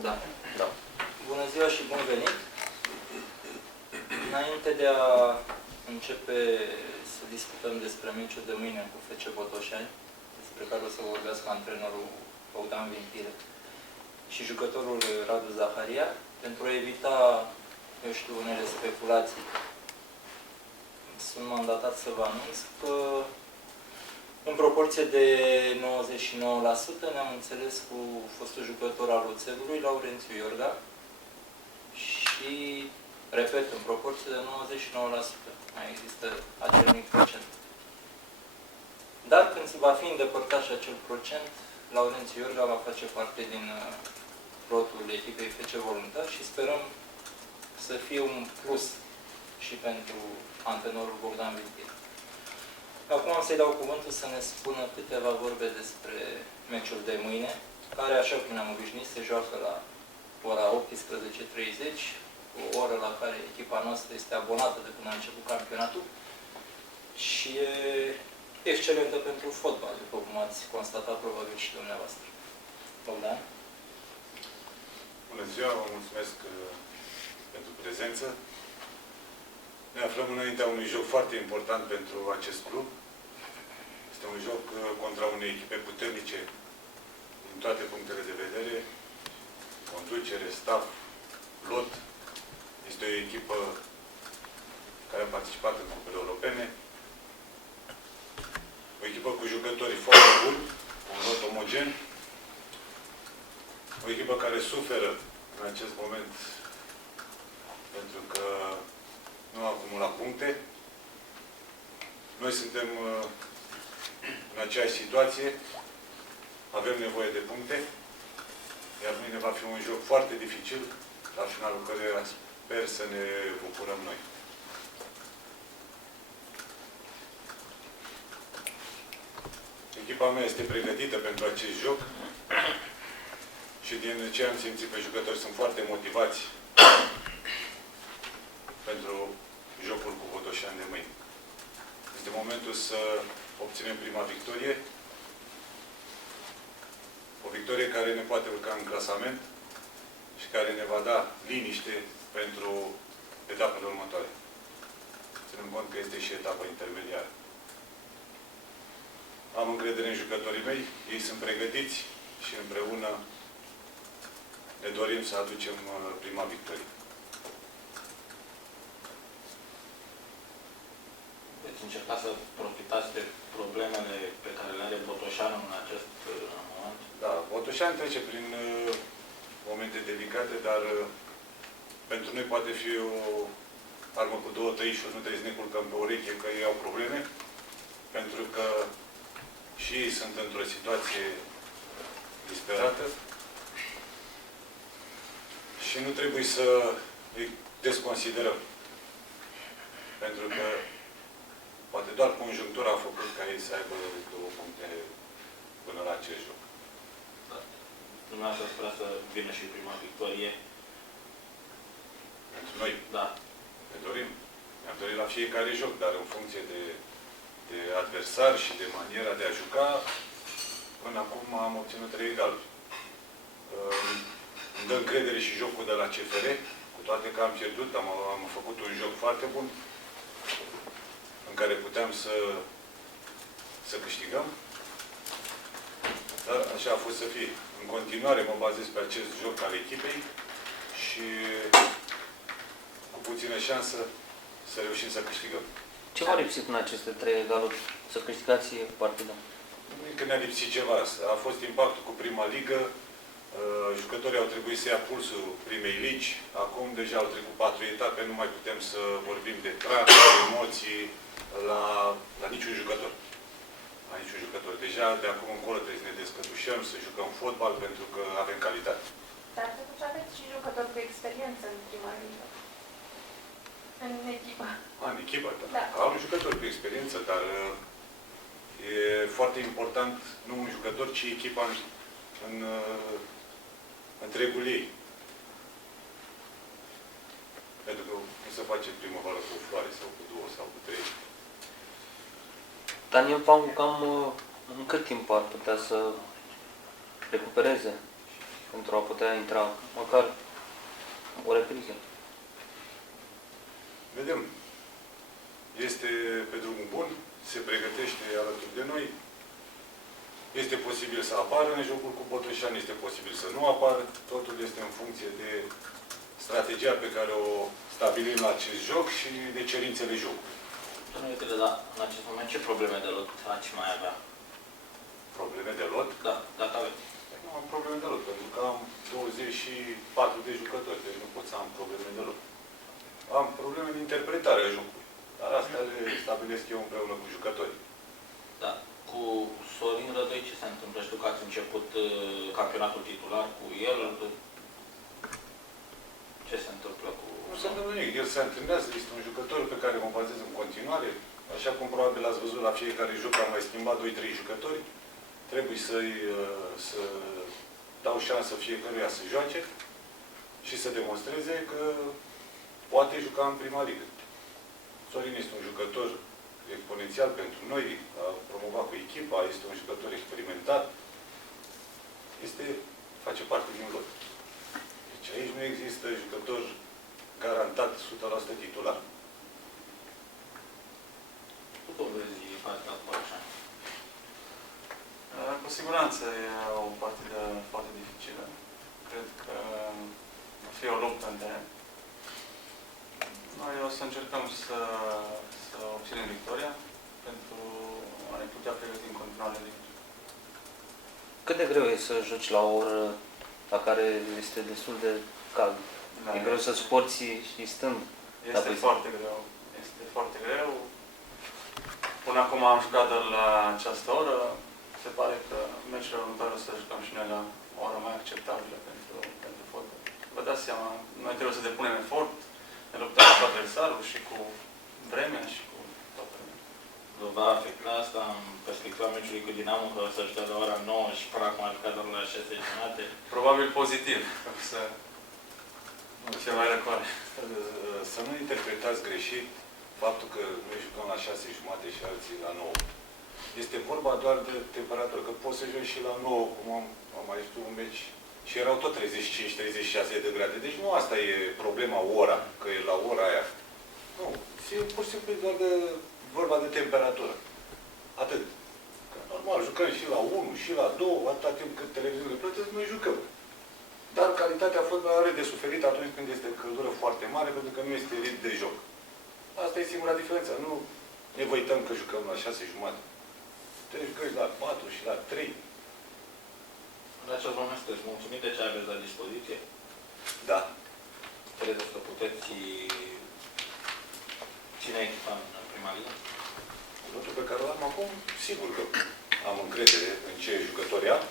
Da. Da. Bună ziua și bun venit! Înainte de a începe să discutăm despre meciul de mâine cu FC Botoșani, despre care o să vorbească antrenorul Bogdan Vimpire și jucătorul Radu Zaharia, pentru a evita, eu știu, unele speculații, sunt mandatat să vă anunț că în proporție de 99% ne-am înțeles cu fostul jucător al Oțelului, Laurențiu Iorga, și, repet, în proporție de 99%. Mai există acel mic procent. Dar când se va fi îndepărtat și acel procent, Laurențiu Iorga va face parte din lotul echipei FC Voluntar și sperăm să fie un plus și pentru antrenorul Bogdan Vimpire. Acum am să-i dau cuvântul să ne spună câteva vorbe despre meciul de mâine, care, așa cum ne-am obișnuit, se joacă la ora 18:30, o oră la care echipa noastră este abonată de când a început campionatul și e excelentă pentru fotbal, după cum ați constatat probabil și dumneavoastră. Bogdan? Bună ziua, vă mulțumesc pentru prezență. Ne aflăm înaintea unui joc foarte important pentru acest club. Este un joc contra unei echipe puternice din toate punctele de vedere. Conducere, staff, lot. Este o echipă care a participat în cupele europene. O echipă cu jucători foarte buni, un lot omogen. O echipă care suferă în acest moment pentru că nu acumula puncte. Noi suntem în aceeași situație. Avem nevoie de puncte. Iar mâine va fi un joc foarte dificil, la finalul căruia sper să ne bucurăm noi. Echipa mea este pregătită pentru acest joc și din ce am simțit pe jucători sunt foarte motivați pentru jocul cu Botoșani de mâine. Este momentul să obținem prima victorie. O victorie care ne poate urca în clasament și care ne va da liniște pentru etapele următoare. Ținând cont că este și etapa intermediară. Am încredere în jucătorii mei, ei sunt pregătiți și împreună ne dorim să aducem prima victorie. Veți încerca să profitați de problemele pe care le are Botoșani în acest moment? Da, Botoșani trece prin momente delicate, dar pentru noi poate fi o armă cu două tăișuri. Nu trebuie să ne culcăm pe ureche că ei au probleme, pentru că și ei sunt într-o situație disperată și nu trebuie să îi desconsiderăm. Pentru că poate doar conjunctura a făcut ca ei să aibă 2 puncte până la acest joc. Da. Dumneavoastră spera să vină și prima victorie. Pentru noi? Da. Ne dorim. Ne-am dorit la fiecare joc, dar în funcție de adversar și de maniera de a juca, până acum am obținut 3 egaluri. Îmi dă încredere și jocul de la CFR, cu toate că am pierdut, am făcut un joc foarte bun, în care puteam să câștigăm. Dar așa a fost să fie. În continuare mă bazez pe acest joc al echipei și cu puțină șansă să reușim să câștigăm. Ce v-a lipsit în aceste 3 egaluri să câștigați partida? Nu e că ne-a lipsit ceva. A fost impactul cu prima ligă. Jucătorii au trebuit să ia pulsul primei ligi. Acum deja au trecut 4 etape. Nu mai putem să vorbim de trac, de emoții la niciun jucător. La niciun jucător. Deja de acum încolo trebuie să ne descătușăm, să jucăm fotbal pentru că avem calitate. Dar totuși aveți și jucători cu experiență în prima ligă. În echipă. În echipă, da. Da. Am un jucător cu experiență, dar e foarte important nu un jucător, ci echipa în întregul ei. Pentru că nu se face primăvară cu o floare sau cu 2 sau cu 3. Daniel Pangu, cam în cât timp ar putea să recupereze pentru a putea intra măcar o repriză. Vedem. Este pe drumul bun, se pregătește alături de noi. Este posibil să apară în jocul cu Botoșani, este posibil să nu apară. Totul este în funcție de strategia pe care o stabilim la acest joc și de cerințele jocului. Domnule Iucător, dar în acest moment ce probleme de lot ați mai avea? Probleme de lot? Da, dacă aveți. Nu am probleme de lot, pentru că am 24 de jucători, deci nu pot să am probleme de lot. Am probleme de interpretare a jocului, dar astea le stabilesc eu împreună cu jucătorii. Da. Cu Sorin Rădoi ce se întâmplă? Știu că ați început campionatul titular cu el. Ce se întâmplă cu... Nu se întâmplă nimic. El se antrenează, este un jucător pe care mă bazez în continuare. Așa cum probabil ați văzut la fiecare joc, am mai schimbat 2-3 jucători. Trebuie să dau șansă fiecăruia să joace și să demonstreze că poate juca în prima ligă. Sorin este un jucător exponențial pentru noi, a promovat cu echipa, este un jucător experimentat, face parte din lot. Deci aici nu există jucător garantat 100% titular. Cum vezi partea cu așa? Cu siguranță e o partidă foarte dificilă. Cred că va fi o luptă în teren. Noi o să încercăm să obținem victoria pentru a ne putea pregăti în continuare. Cât de greu e să joci la o oră la care este destul de cald? Da, E greu să-ți porți și stând. Este foarte greu. Este foarte greu. Până acum am jucat doar la această oră. Se pare că meciul următor o să jucăm și noi la o oră mai acceptabilă pentru fotbal. Vă dați seama, noi trebuie să depunem efort, ne luptăm cu adversarul și cu vremea și cu toată lumea. Vă va afecta asta în perspectiva meciului cu Dinamo, că o să jucați la ora 9 și până acum a jucat doar la 6:30? Probabil pozitiv, să se mai răcoare. Să nu interpretați greșit faptul că noi jucăm la 6:30 și alții la 9. Este vorba doar de temperatură, că poți să joci și la 9, cum am mai zis un meci, și erau tot 35-36 de grade. Deci nu asta e problema ora, că e la ora aia. Nu, e pur și simplu doar de vorba de temperatură. Atât. Că normal, jucăm și la 1, și la 2, atâta timp cât televiziunile plătesc, noi jucăm. Dar calitatea fotbalului are de suferit atunci când este căldură foarte mare, pentru că nu este ritm de joc. Asta e singura diferență. Nu ne văităm că jucăm la 6:30. Trebuie jucări la 4 și la 3. În acest moment sunteți mulțumit de ce aveți la dispoziție? Da. Credeți că puteți ține echipa în prima ligă? Lucrul pe care l-am acum, sigur că am încredere în ce jucători am.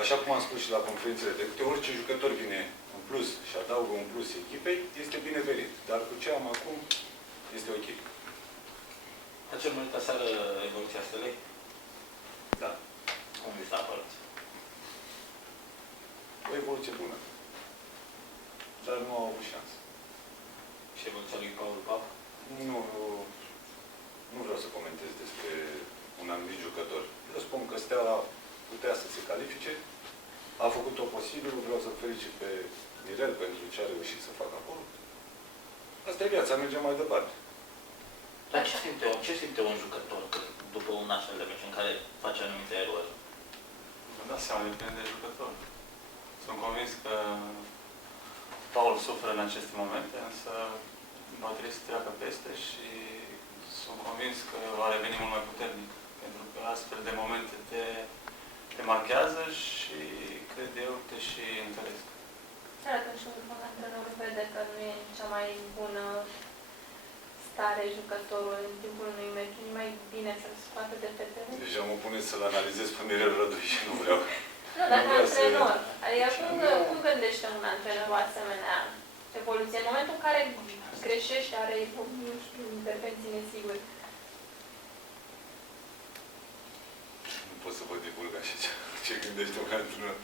Așa cum am spus și la conferințele trecute, orice jucător vine în plus și adaugă un plus echipei, este binevenit. Dar cu ce am acum, este ok. Ați urmărit aseară evoluția Stelei? Da. Cum vi s-a părut? O evoluție bună. Dar nu au avut șansă. Și evoluția lui Paul Pap? Nu vreau să comentez despre un anumit jucător. Eu spun că Steaua putea să se califice, a făcut tot posibilul, vreau să felicit pe Mirel pentru ce a reușit să facă acolo. Asta e viața, mergem mai departe. Dar ce simte un jucător după un astfel de meci în care face anumite erori? Vă dați seama, depinde de jucător. Sunt convins că Paul suferă în aceste momente, însă va trebui să treacă peste și sunt convins că va reveni mult mai puternic. Pentru că astfel de momente te marchează și, cred eu, te și întăresc. Dar atunci când antrenorul vede că nu e cea mai bună stare jucătorul în timpul unui meci, nu mai bine să-l scoată de pe teren? Deja mă puneți să-l analizez pe Mirel Rădoi și nu vreau. Nu, dar ca antrenor. Adică cum gândește un antrenor o asemenea evoluție? În momentul în care greșește, are, nu știu, intervenții nesigure. Nu pot să vă divulg așa ce gândește un antrenor.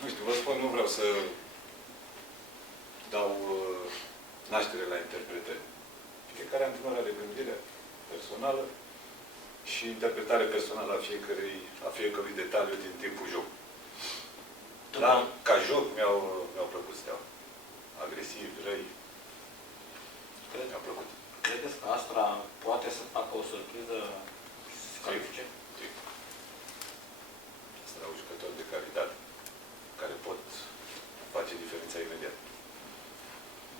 Nu știu, vă spun, nu vreau să dau naștere la interpretări. Fiecare antrenor are gândire personală și interpretare personală a fiecărui detaliu din timpul jocului. Ca joc mi-au plăcut Steaua. Agresiv, răi. Mi-a plăcut. Credeți că Astra poate să facă o surpriză și să se califice? Asta erau jucători de calitate care pot face diferența imediat.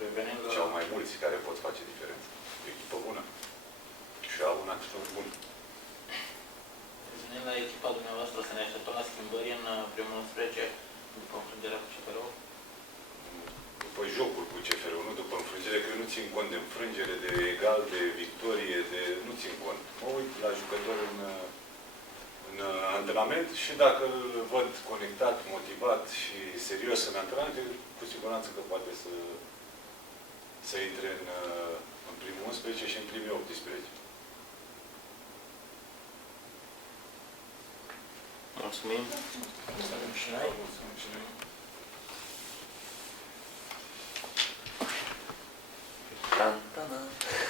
Revenind Și au mai mulți care pot face diferența. E o echipă bună. Și au un actor bun. Revenind la echipa dumneavoastră, să ne așteptăm la schimbări în primul 11 după înfrângerea cu CFR-ul? După jocul cu CFR-ul, nu după înfrângere, că eu nu țin cont de înfrângere, de egal, de victorie, nu țin cont. Mă uit la jucători în antrenament și dacă îl văd conectat, motivat și serios în antrenament, cu siguranță că poate să intre în primul 11 și în primul 18. Mulțumim. Și noi. Mulțumim și noi.